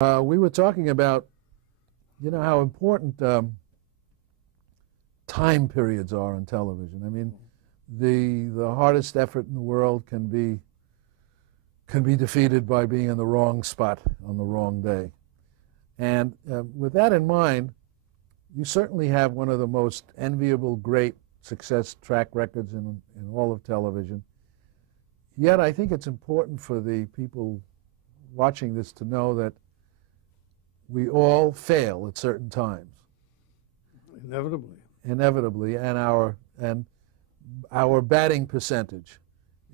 We were talking about, how important time periods are on television. I mean, the hardest effort in the world can be defeated by being in the wrong spot on the wrong day. And with that in mind, you certainly have one of the most enviable, great success track records in all of television. Yet I think it's important for the people watching this to know that we all fail at certain times. Inevitably. Inevitably, and our batting percentage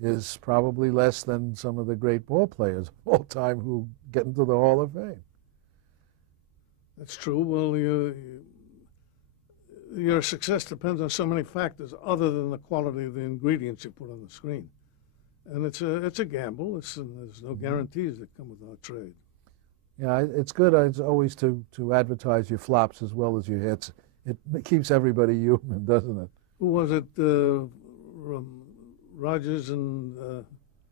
is probably less than some of the great ball players of all time who get into the Hall of Fame. That's true. Well, your success depends on so many factors other than the quality of the ingredients you put on the screen. And it's a gamble. There's no guarantees that come with our trade. Yeah, it's good always to advertise your flops as well as your hits. It keeps everybody human, doesn't it? Who was it? Rogers and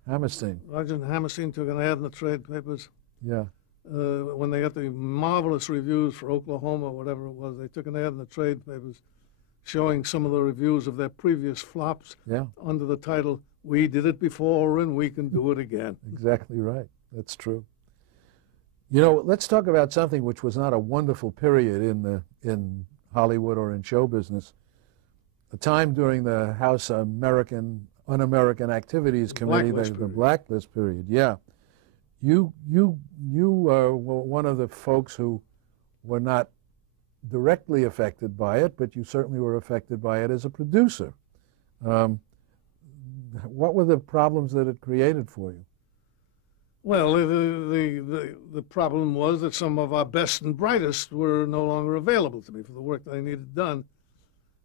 Hammerstein. Rogers and Hammerstein took an ad in the trade papers. Yeah. When they got the marvelous reviews for Oklahoma, or whatever it was, they took an ad in the trade papers showing some of the reviews of their previous flops. Yeah. Under the title, "We did it before and we can do it again." Exactly right. That's true. Let's talk about something which was not a wonderful period in Hollywood or in show business. A time during the House Un-American Activities Committee, the Blacklist period. Yeah, you were one of the folks who were not directly affected by it, but you certainly were affected by it as a producer. What were the problems that it created for you? Well, the problem was that some of our best and brightest were no longer available to me for the work that I needed done.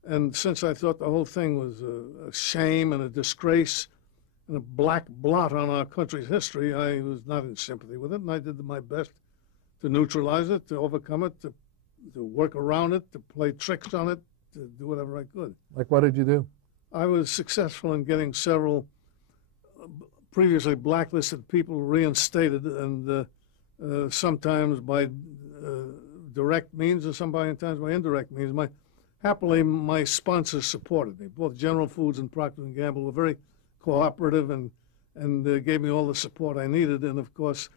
And since I thought the whole thing was a shame and a disgrace and a black blot on our country's history, I was not in sympathy with it, and I did my best to neutralize it, to overcome it, to work around it, to play tricks on it, to do whatever I could. Like what did you do? I was successful in getting several previously blacklisted people reinstated, and sometimes by direct means and sometimes by indirect means. Happily, my sponsors supported me. Both General Foods and Procter & Gamble were very cooperative and gave me all the support I needed. And, of course,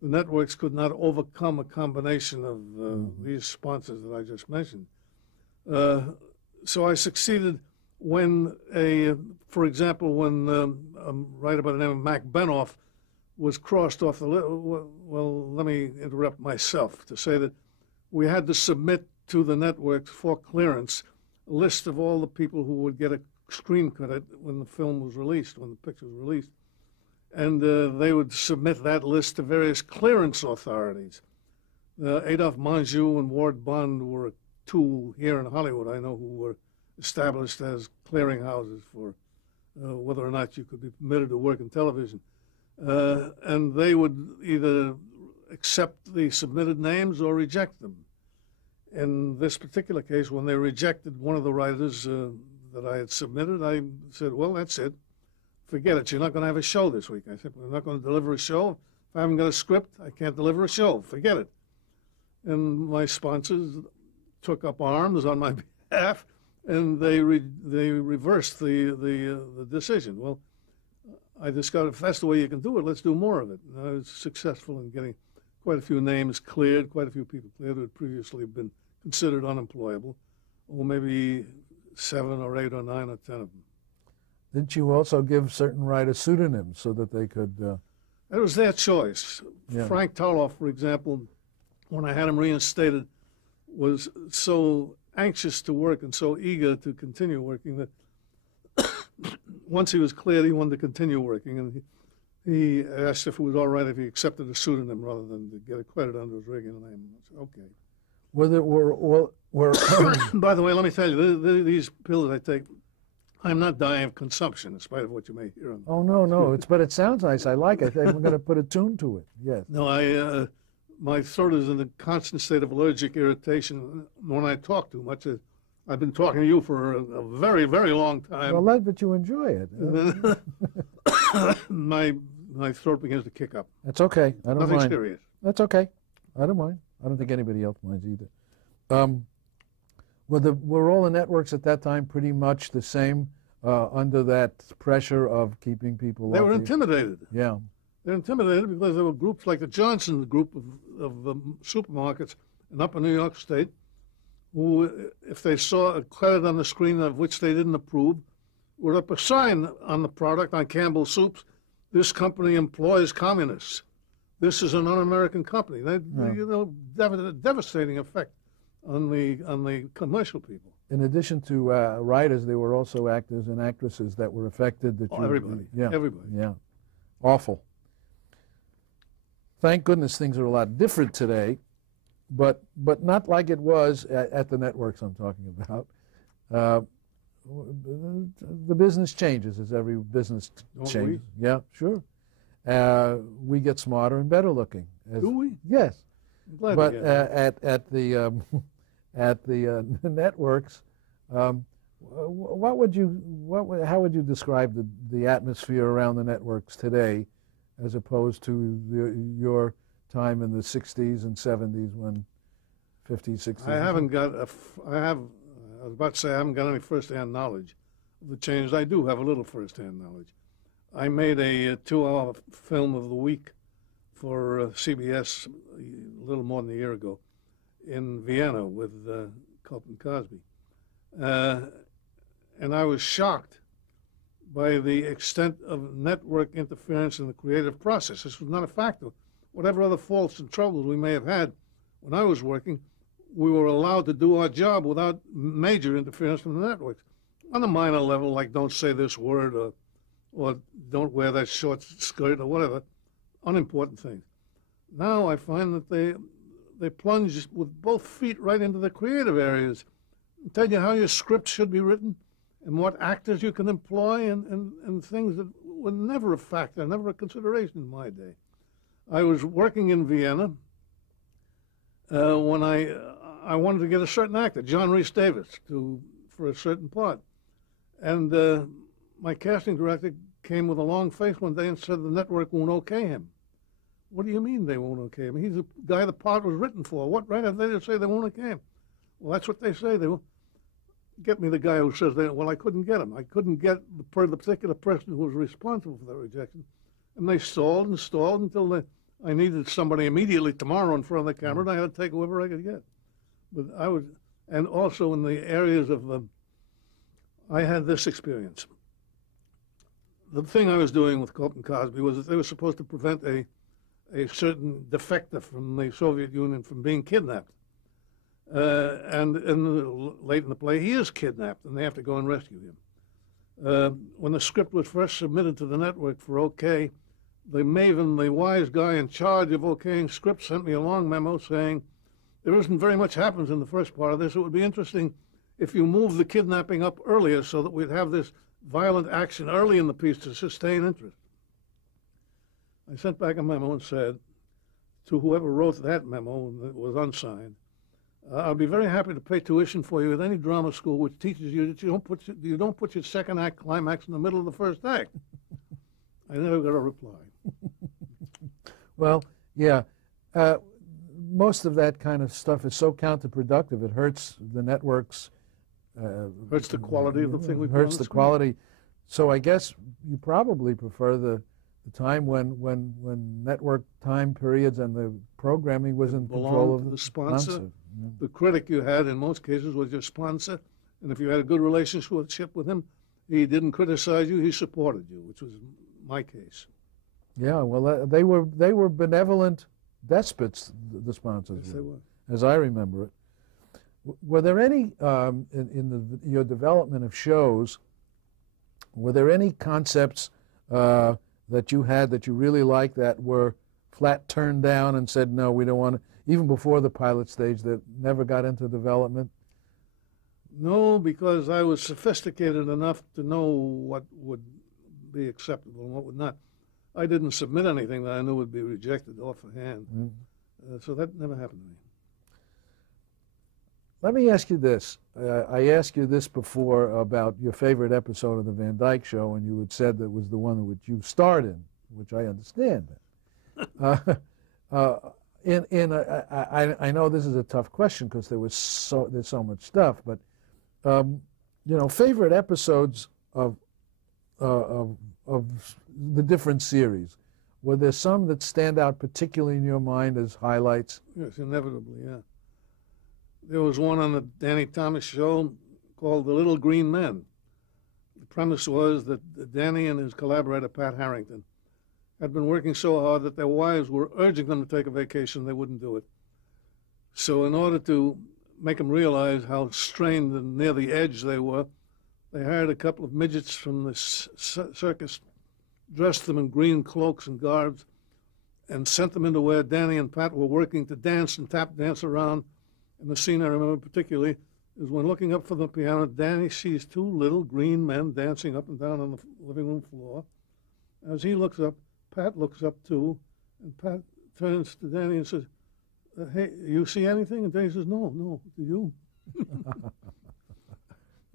the networks could not overcome a combination of these sponsors that I just mentioned. So I succeeded when for example, when a writer by the name of Mac Benoff was crossed off the list. Well, let me interrupt myself to say that we had to submit to the network for clearance a list of all the people who would get a screen credit when the film was released, when the picture was released. And they would submit that list to various clearance authorities. Adolphe Menjou and Ward Bond were two here in Hollywood, I know, who were established as clearinghouses for whether or not you could be permitted to work in television. And they would either accept the submitted names or reject them. In this particular case, when they rejected one of the writers that I had submitted, I said, well, that's it. Forget it. You're not going to have a show this week. I said, we're not going to deliver a show. If I haven't got a script, I can't deliver a show. Forget it. And my sponsors took up arms on my behalf, and they reversed the decision. Well, I discovered if that's the way you can do it, let's do more of it. And I was successful in getting quite a few names cleared, quite a few people cleared who had previously been considered unemployable, or maybe 7 or 8 or 9 or 10 of them. Didn't you also give certain writers pseudonyms so that they could... It was their choice. Yeah. Frank Tarloff, for example, when I had him reinstated, was so anxious to work and so eager to continue working that once he was cleared, he wanted to continue working, and he asked if it was all right if he accepted a pseudonym rather than to get a credit under his regular name. I said, okay. By the way, let me tell you, these pills I take, I'm not dying of consumption, in spite of what you may hear. Oh, no. But it sounds nice. I like it. I'm going to put a tune to it. Yes. No, my throat is in a constant state of allergic irritation. When I talk too much, I've been talking to you for a very, very long time. Well, but you enjoy it. my throat begins to kick up. That's okay. I don't mind. Nothing serious. That's okay. I don't mind. I don't think anybody else minds either. Were all the networks at that time pretty much the same under that pressure of keeping people They off were intimidated. Yeah. They're intimidated because there were groups like the Johnson group of supermarkets in upper New York State who, if they saw a credit on the screen of which they didn't approve, would up a sign on the product, on Campbell Soups, "This company employs communists. This is an un-American company." Devastating effect on the commercial people. In addition to writers, there were also actors and actresses that were affected. Everybody. Yeah. Everybody. Yeah. Awful. Thank goodness things are a lot different today, but not like it was at the networks I'm talking about. The business changes as every business changes. Yeah, sure. We get smarter and better looking. Do we? Yes. I'm glad but to get at the at the networks, how would you describe the atmosphere around the networks today, as opposed to your time in the 60s and 70s when 50s, 60s? I was about to say I haven't got any first-hand knowledge of the changes. I do have a little first-hand knowledge. I made a 2-hour film of the week for CBS a little more than a year ago in Vienna with Culp and Cosby. And I was shocked by the extent of network interference in the creative process. This was not a factor. Whatever other faults and troubles we may have had when I was working, we were allowed to do our job without major interference from the networks. On a minor level, like don't say this word or don't wear that short skirt or whatever, unimportant things. Now I find that they plunge with both feet right into the creative areas and tell you how your script should be written and what actors you can employ and things that were never a factor, never a consideration in my day. I was working in Vienna when I wanted to get a certain actor, John Rhys Davis, for a certain part. And my casting director came with a long face one day and said the network won't okay him. What do you mean they won't okay him? He's the guy the part was written for. What right have they to say they won't okay him? Well, that's what they say. They will get me the guy who says that. Well, I couldn't get him. I couldn't get the particular person who was responsible for the rejection. And they stalled and stalled until I needed somebody immediately tomorrow in front of the camera, and I had to take whoever I could get. But and also in the areas of, I had this experience. The thing I was doing with Culp and Cosby was that they were supposed to prevent a certain defector from the Soviet Union from being kidnapped. And late in the play, he is kidnapped, and they have to go and rescue him. When the script was first submitted to the network for okay, the maven, the wise guy in charge of okaying scripts, sent me a long memo saying, there isn't very much happens in the first part of this. It would be interesting if you move the kidnapping up earlier so that we'd have this violent action early in the piece to sustain interest. I sent back a memo and said to whoever wrote that memo, and it was unsigned, I'll be very happy to pay tuition for you at any drama school which teaches you that you don't put your second act climax in the middle of the first act. I never got a reply. Well, yeah. Most of that kind of stuff is so counterproductive. It hurts the networks. Hurts the quality of the thing we put hurts on the screen. quality. So I guess you probably prefer the time when network time periods and the programming was in control of the sponsor. Yeah. The critic you had in most cases was your sponsor, and if you had a good relationship with him, he didn't criticize you, he supported you, which was my case. Yeah, well, they were benevolent despots, the sponsors. Yes, they were. As I remember it. Were there any, your development of shows, were there any concepts that you had that you really liked that were flat turned down and said, no, we don't want to, even before the pilot stage, that never got into development? No, because I was sophisticated enough to know what would be acceptable and what would not. I didn't submit anything that I knew would be rejected offhand. So that never happened to me. Let me ask you this. I asked you this before about your favorite episode of the Van Dyke Show, and you had said that was the one which you starred in, which I understand. I know this is a tough question because there's so much stuff, but favorite episodes of the different series. Were there some that stand out particularly in your mind as highlights? Yes, inevitably, yeah. There was one on the Danny Thomas show called The Little Green Men. The premise was that Danny and his collaborator, Pat Harrington, had been working so hard that their wives were urging them to take a vacation. They wouldn't do it. So in order to make them realize how strained and near the edge they were, they hired a couple of midgets from the circus, dressed them in green cloaks and garbs, and sent them into where Danny and Pat were working to dance and tap dance around. And the scene I remember particularly is when, looking up from the piano, Danny sees two little green men dancing up and down on the living room floor. As he looks up, Pat looks up too, and Pat turns to Danny and says, "Hey, you see anything?" And Danny says, "No, do you?"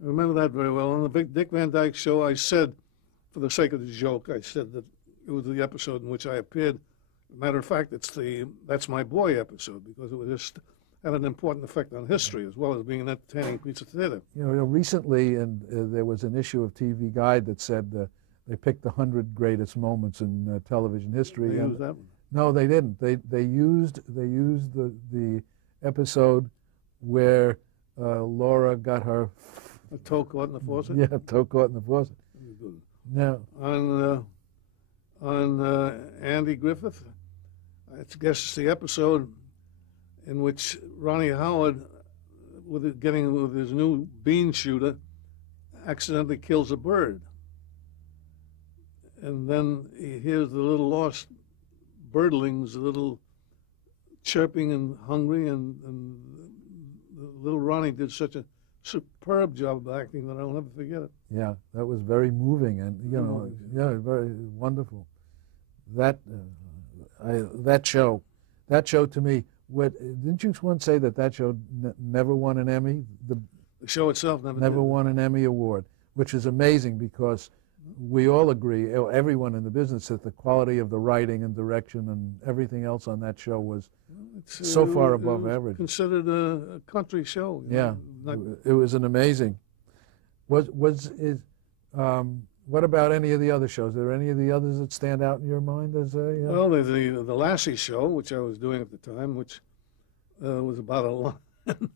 I remember that very well. On the big Dick Van Dyke show, I said, for the sake of the joke, I said that it was the episode in which I appeared. As a matter of fact, it's the That's My Boy episode, because it was just had an important effect on history as well as being an entertaining piece of theater. Recently, and there was an issue of TV Guide that said they picked the 100 greatest moments in television history. They used that one? No, they didn't. They used the episode where Laura got her toe caught in the faucet. Yeah, toe caught in the faucet. Now on Andy Griffith, I guess it's the episode in which Ronnie Howard, with his new bean shooter, accidentally kills a bird. And then he hears the little lost birdlings, a little chirping and hungry, and little Ronnie did such a superb job of acting that I'll never forget it. Yeah, that was very moving, and very wonderful. That show to me. Didn't you once say that show never won an Emmy? The show itself never won an Emmy award, which is amazing because we all agree, everyone in the business, that the quality of the writing and direction and everything else on that show was so far above average. Considered a country show. Yeah, it was an amazing. What about any of the other shows? Are there any of the others that stand out in your mind as a? Well, the Lassie show, which I was doing at the time, which was about a lion.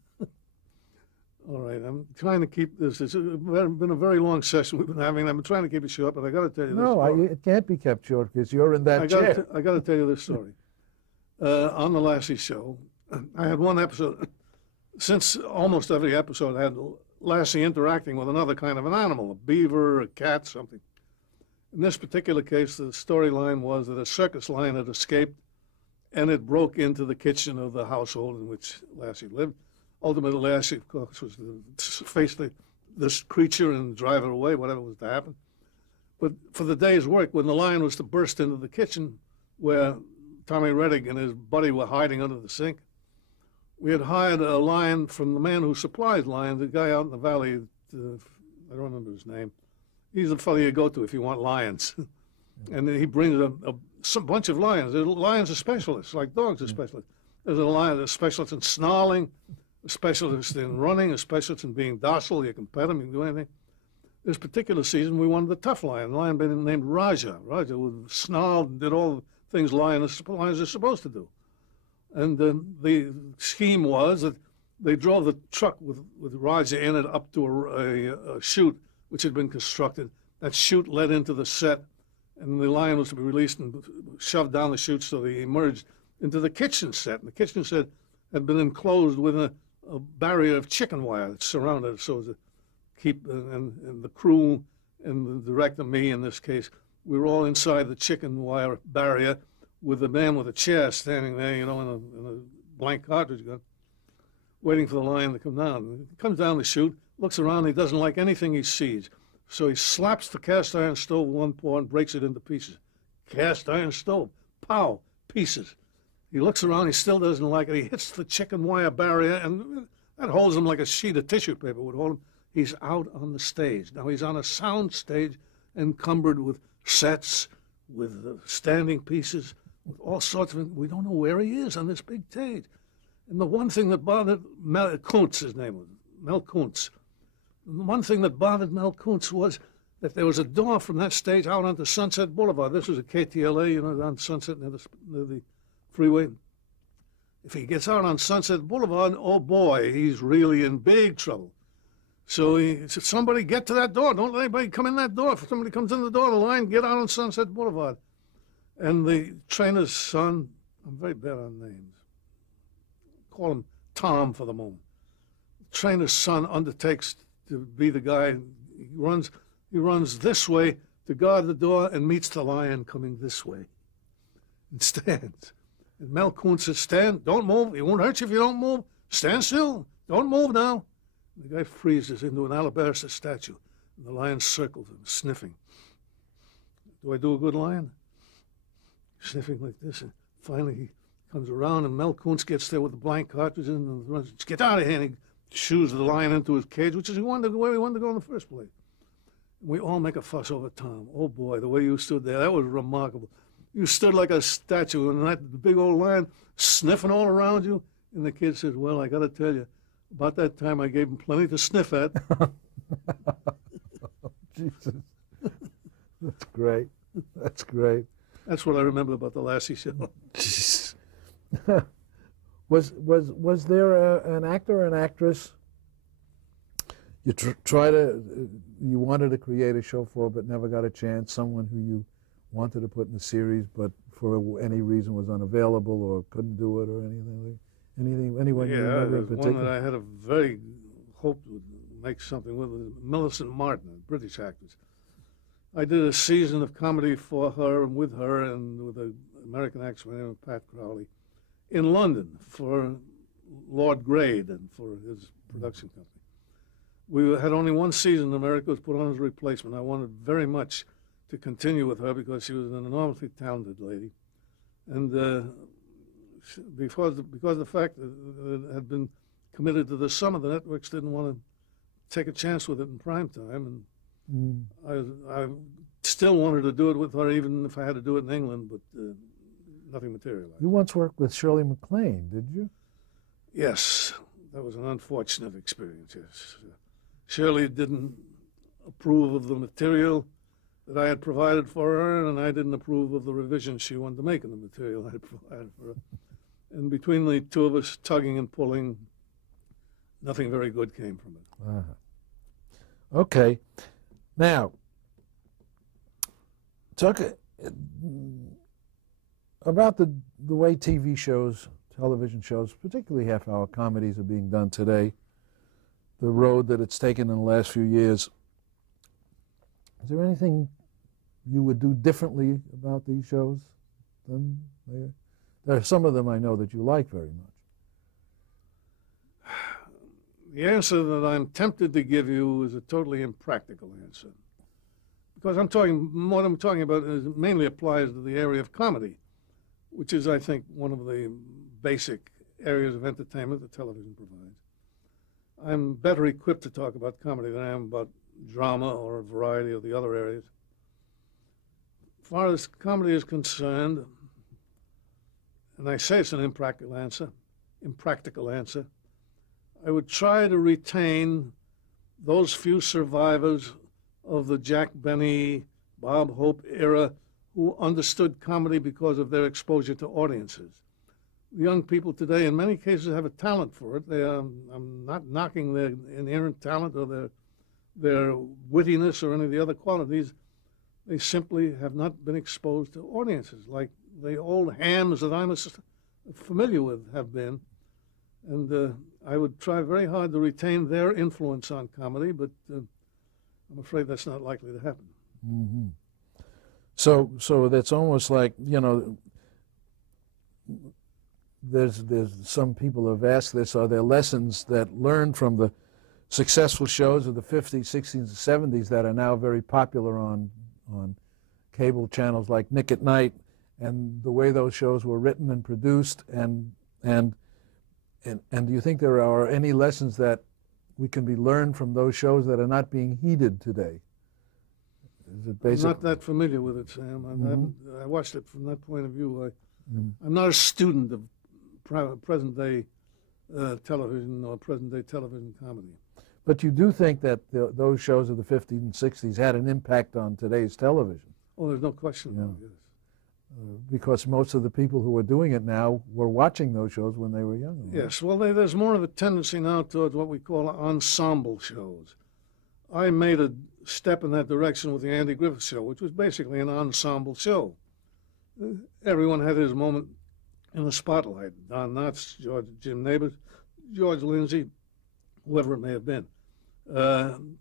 All right, I'm trying to keep this. It's been a very long session we've been having. I've been trying to keep it short, but I got to tell you this. No, it can't be kept short because you're in that chair. I got to tell you this story. On the Lassie show, I had one episode. Since almost every episode had Lassie interacting with another kind of an animal, a beaver, a cat, something. In this particular case, the storyline was that a circus lion had escaped, and it broke into the kitchen of the household in which Lassie lived. Ultimately, Lassie, of course, was to face this creature and drive it away, whatever was to happen. But for the day's work, when the lion was to burst into the kitchen where Tommy Reddick and his buddy were hiding under the sink, we had hired a lion from the man who supplies lions, a guy out in the valley, I don't remember his name. He's the fellow you go to if you want lions. And then he brings a bunch of lions. Lions are specialists, like dogs are specialists. There's a lion that's a specialist in snarling, a specialist in running, a specialist in being docile. You can pet him, you can do anything. This particular season, we wanted the tough lion, a lion named Raja. Raja snarled and did all the things lions are supposed to do. And the scheme was that they drove the truck with Raja in it up to a chute which had been constructed. That chute led into the set, and the lion was to be released and shoved down the chute so they emerged into the kitchen set. And the kitchen set had been enclosed within a barrier of chicken wire that surrounded it so as to keep, and the crew and the director, me in this case, we were all inside the chicken wire barrier with the man with a chair standing there, in a blank cartridge gun, waiting for the lion to come down. He comes down the chute, looks around, he doesn't like anything he sees. So he slaps the cast iron stove with one paw and breaks it into pieces. Cast iron stove, pow, pieces. He looks around, he still doesn't like it. He hits the chicken wire barrier, and that holds him like a sheet of tissue paper would hold him. He's out on the stage. Now he's on a sound stage encumbered with sets, with standing pieces, with all sorts of, we don't know where he is on this big stage. And the one thing that bothered Mel Kuntz, his name was Mel Kuntz. And the one thing that bothered Mel Kuntz was that there was a door from that stage out onto Sunset Boulevard. This was a KTLA, you know, on Sunset near the freeway. If he gets out on Sunset Boulevard, oh boy, he's really in big trouble. So he said, somebody get to that door. Don't let anybody come in that door. If somebody comes in the door of the line, get out on Sunset Boulevard. And the trainer's son, I'm very bad on names. Call him Tom for the moment. The trainer's son undertakes to be the guy. He runs this way to guard the door and meets the lion coming this way and stands. And Mel Kuntz says, stand, don't move. It won't hurt you if you don't move. Stand still. Don't move now. And the guy freezes into an alabaster statue. And the lion circles him, sniffing. Do I do a good lion? Sniffing like this. And finally he comes around and Mel Kuntz gets there with the blank cartridge and runs, get out of here. And he shoos the lion into his cage, which is where he wanted to go in the first place. And we all make a fuss over Tom. Oh boy, the way you stood there, that was remarkable. You stood like a statue, and that big old lion sniffing all around you. And the kid says, well, I got to tell you, about that time I gave him plenty to sniff at. Jesus. That's great. That's great. That's what I remember about the Lassie show. Was there an actor or an actress you you wanted to create a show for but never got a chance, someone who you wanted to put in the series but for any reason was unavailable or couldn't do it or anyone you remember in particular? One that I had a very hope would make something with Millicent Martin, a British actress. I did a season of comedy for her and with an American actor named Pat Crowley in London for Lord Grade and for his production company. We had only one season in America. It was put on as a replacement. I wanted very much to continue with her because she was an enormously talented lady. And because of the fact that it had been committed to the summer, the networks didn't want to take a chance with it in prime time. And I still wanted to do it with her, even if I had to do it in England, but nothing materialized. You once worked with Shirley MacLaine, did you? Yes, that was an unfortunate experience, yes. Shirley didn't approve of the material that I had provided for her, and I didn't approve of the revisions she wanted to make in the material I had provided for her. And between the two of us, tugging and pulling, nothing very good came from it. Uh-huh. Okay. Now, talk about the way TV shows, television shows, particularly half-hour comedies are being done today, the road that it's taken in the last few years. Is there anything you would do differently about these shows than they? There are some of them I know that you like very much. The answer that I'm tempted to give you is a totally impractical answer. Because what I'm talking about mainly applies to the area of comedy, which is, I think, one of the basic areas of entertainment that television provides. I'm better equipped to talk about comedy than I am about drama or a variety of the other areas. As far as comedy is concerned, and I say it's an impractical answer, I would try to retain those few survivors of the Jack Benny, Bob Hope era who understood comedy because of their exposure to audiences. Young people today, in many cases, have a talent for it. I'm not knocking their inherent talent or their wittiness or any of the other qualities. They simply have not been exposed to audiences like the old hams that I'm familiar with have been. And I would try very hard to retain their influence on comedy, but I'm afraid that's not likely to happen. Mm-hmm. So that's almost like, there's some people have asked this, are there lessons that learned from the successful shows of the 50s, 60s, and 70s that are now very popular on cable channels like Nick at Night, and the way those shows were written and produced, and do you think there are any lessons that we can be learned from those shows that are not being heeded today? Is it I'm not that familiar with it, Sam. I watched it from that point of view. I'm not a student of present-day television or present-day television comedy. But you do think that those shows of the 50s and 60s had an impact on today's television? Oh, there's no question about it. Because most of the people who are doing it now were watching those shows when they were young. Yes, well, there's more of a tendency now towards what we call ensemble shows. I made a step in that direction with the Andy Griffith Show, which was basically an ensemble show. Everyone had his moment in the spotlight. Don Knotts, Jim Nabors, George Lindsay, whoever it may have been.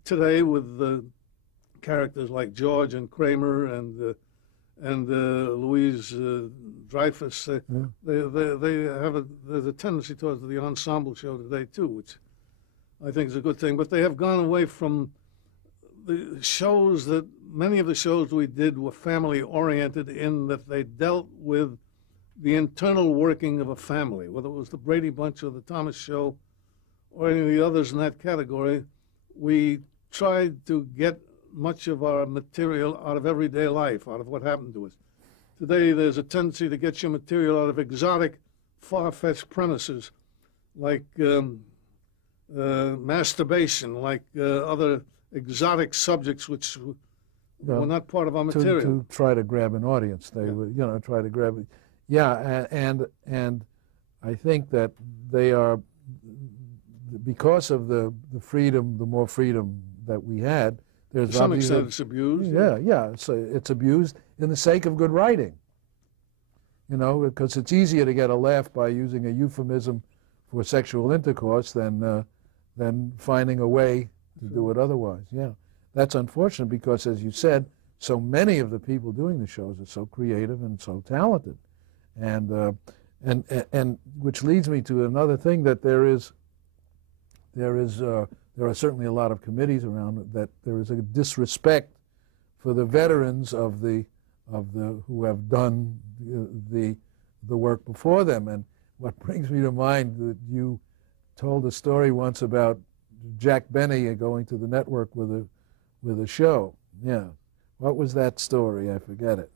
Today, with characters like George and Kramer and Louise Dreyfus, there's a tendency towards the ensemble show today too, which I think is a good thing. But they have gone away from the shows that many of the shows we did were family oriented in that they dealt with the internal working of a family, whether it was the Brady Bunch or the Thomas Show or any of the others in that category. We tried to get much of our material out of everyday life, out of what happened to us. Today, there's a tendency to get your material out of exotic, far-fetched premises, like masturbation, like other exotic subjects which were not part of our material. To try to grab an audience, they would, try to grab it. Yeah, and I think that they are, because of the freedom, the more freedom that we had. To some extent, it's abused. Yeah. So it's abused in the sake of good writing. Because it's easier to get a laugh by using a euphemism for sexual intercourse than finding a way to do it otherwise. Yeah, that's unfortunate because, as you said, so many of the people doing the shows are so creative and so talented, and which leads me to another thing, that there are certainly a lot of committees around that there is a disrespect for the veterans of the who have done the work before them. And what brings me to mind that you told a story once about Jack Benny going to the network with a show. Yeah, what was that story? I forget it.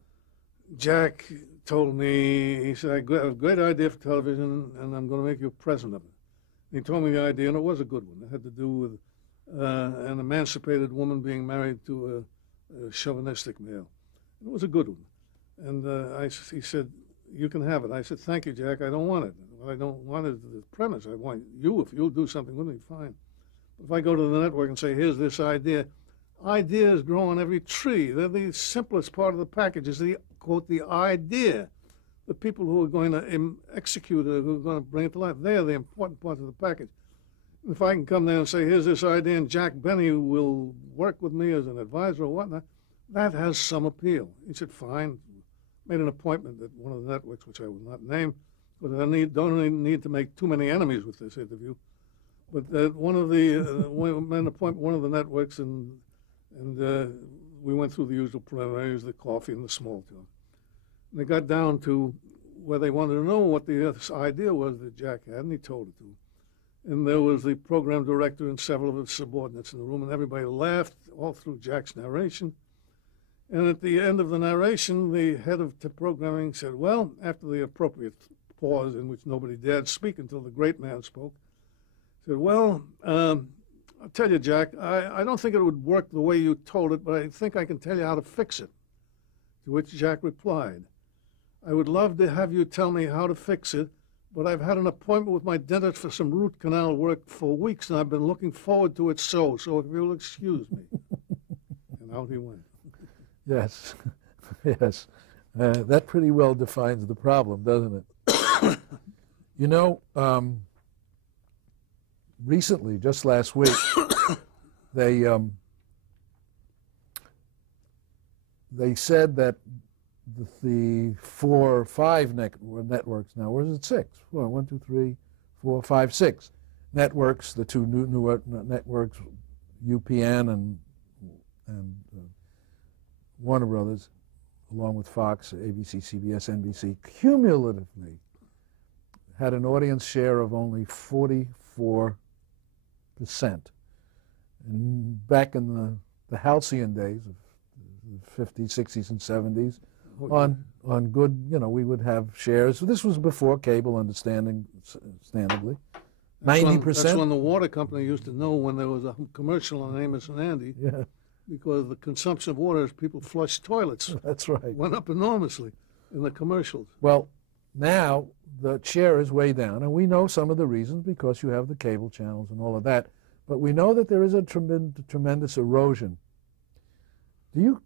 Jack told me, he said, "I have a great idea for television, and I'm going to make you president of it." He told me the idea, and it was a good one. It had to do with an emancipated woman being married to a chauvinistic male. It was a good one. And he said, "You can have it." I said, "Thank you, Jack. I don't want it. I don't want it the premise. I want you. If you'll do something with me, fine. But if I go to the network and say, here's this idea, ideas grow on every tree. They're the simplest part of the package is the, quote, the idea. The people who are going to execute it, who are going to bring it to life, they're the important part of the package. If I can come there and say, here's this idea, and Jack Benny will work with me as an advisor or whatnot, that has some appeal." He said, "Fine." Made an appointment at one of the networks, which I will not name, because I don't need to make too many enemies with this interview. But one of the made an appointment one of the networks, and we went through the usual preliminaries, the coffee and the small talk. And they got down to where they wanted to know what the idea was that Jack had, and he told it to them. And there was the program director and several of his subordinates in the room, and everybody laughed all through Jack's narration. And at the end of the narration, the head of programming said, well, after the appropriate pause in which nobody dared speak until the great man spoke, said, well, I'll tell you, Jack, I don't think it would work the way you told it, but I think I can tell you how to fix it. To which Jack replied, I would love to have you tell me how to fix it, but I've had an appointment with my dentist for some root canal work for weeks, and I've been looking forward to it so if you'll excuse me. And out he went. Yes, yes. That pretty well defines the problem, doesn't it? You know, recently, just last week, they said that the 4 or 5 networks now, or is it 6? Well, 1, 2, 3, 4, 5, 6 networks, the 2 new networks, UPN and Warner Brothers, along with Fox, ABC, CBS, NBC, cumulatively had an audience share of only 44%. And back in the halcyon days of the 50s, 60s, and 70s, on good, we would have shares. This was before cable, understandably. 90%. That's when the water company used to know when there was a commercial on Amos and Andy. Yeah. Because the consumption of water as people flush toilets. That's right. Went up enormously in the commercials. Well, now the share is way down, and we know some of the reasons because you have the cable channels and all of that. But we know that there is a tremendous erosion. Do you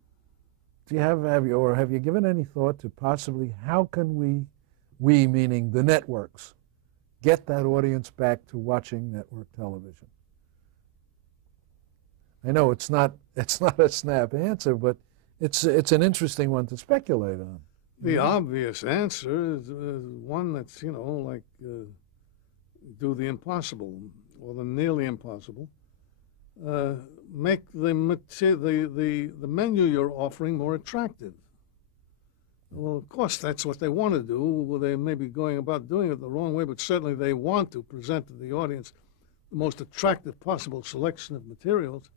have you given any thought to possibly how can we meaning the networks, get that audience back to watching network television? I know it's not a snap answer, but it's an interesting one to speculate on. The obvious answer is one that's do the impossible or the nearly impossible. Make the menu you're offering more attractive. Well, of course, that's what they want to do. Well, they may be going about doing it the wrong way, but certainly they want to present to the audience the most attractive possible selection of materials.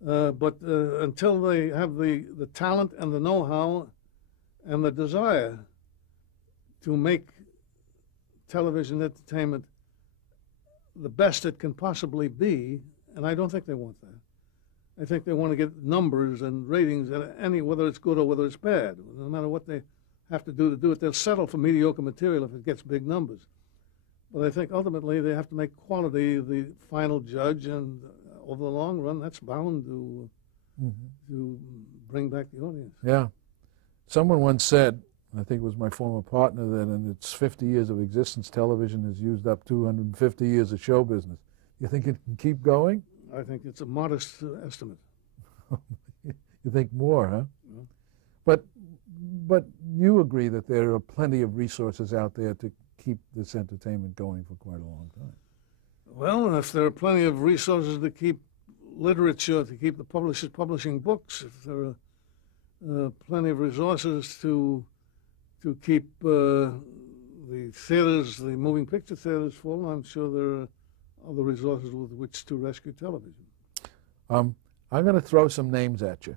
But until they have the talent and the know-how and the desire to make television entertainment the best it can possibly be, and I don't think they want that. I think they want to get numbers and ratings, whether it's good or whether it's bad. No matter what they have to do it, they'll settle for mediocre material if it gets big numbers. But I think ultimately they have to make quality the final judge, and over the long run, that's bound to bring back the audience. Yeah. Someone once said, I think it was my former partner, that in its 50 years of existence, television has used up 250 years of show business. You think it can keep going? I think it's a modest estimate. You think more, huh? Yeah. But you agree that there are plenty of resources out there to keep this entertainment going for quite a long time. Well, and if there are plenty of resources to keep literature, to keep the publishers publishing books, if there are plenty of resources to keep the theaters, the moving picture theaters full, I'm sure there are other resources with which to rescue television. I'm going to throw some names at you.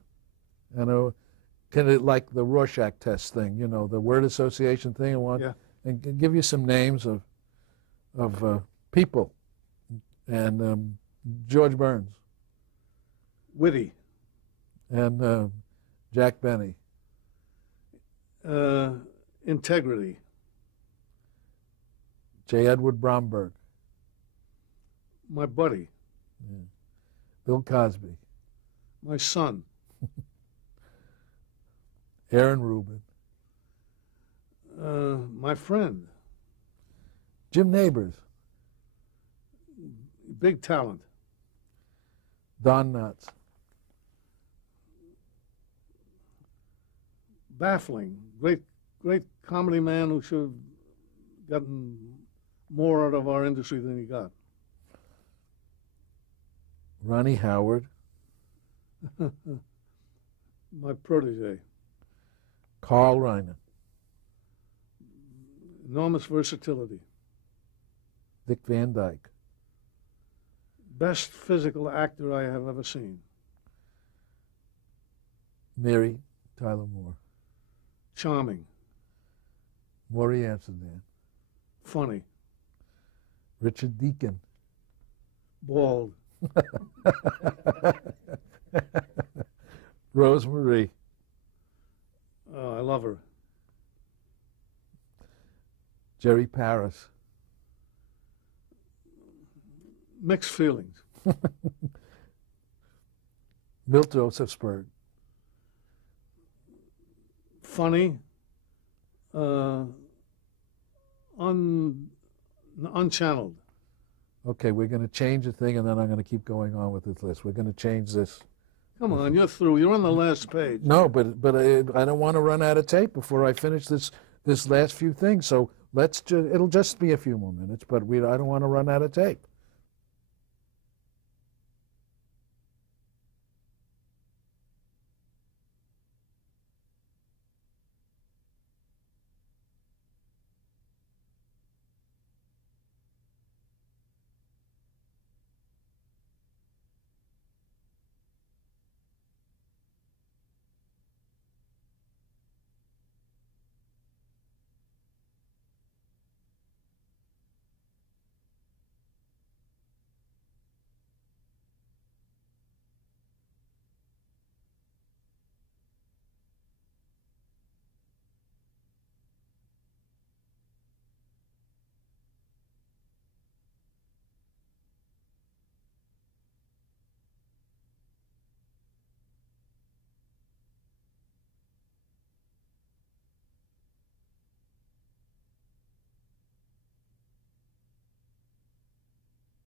Like the Rorschach test thing, the word association thing, and give you some names of people. And George Burns. Witty. And Jack Benny. Integrity. J. Edward Bromberg. My buddy. Yeah. Bill Cosby. My son. Aaron Rubin. My friend. Jim Nabors. Big talent. Don Knotts. Baffling. Great comedy man who should have gotten more out of our industry than he got. Ronnie Howard. My protege. Carl Reiner. Enormous versatility. Dick Van Dyke. Best physical actor I have ever seen. Mary Tyler Moore. Charming. Maury Amsterdam. Funny. Richard Deacon. Bald. Rose Marie. Oh, I love her. Jerry Paris. Mixed feelings. Milt Josephsberg. Funny. Unchanneled. Okay, we're going to change the thing, and then I'm going to keep going on with this list. We're going to change this. Come on, you're through. You're on the last page. No, but I don't want to run out of tape before I finish this last few things. So it'll just be a few more minutes, but I don't want to run out of tape.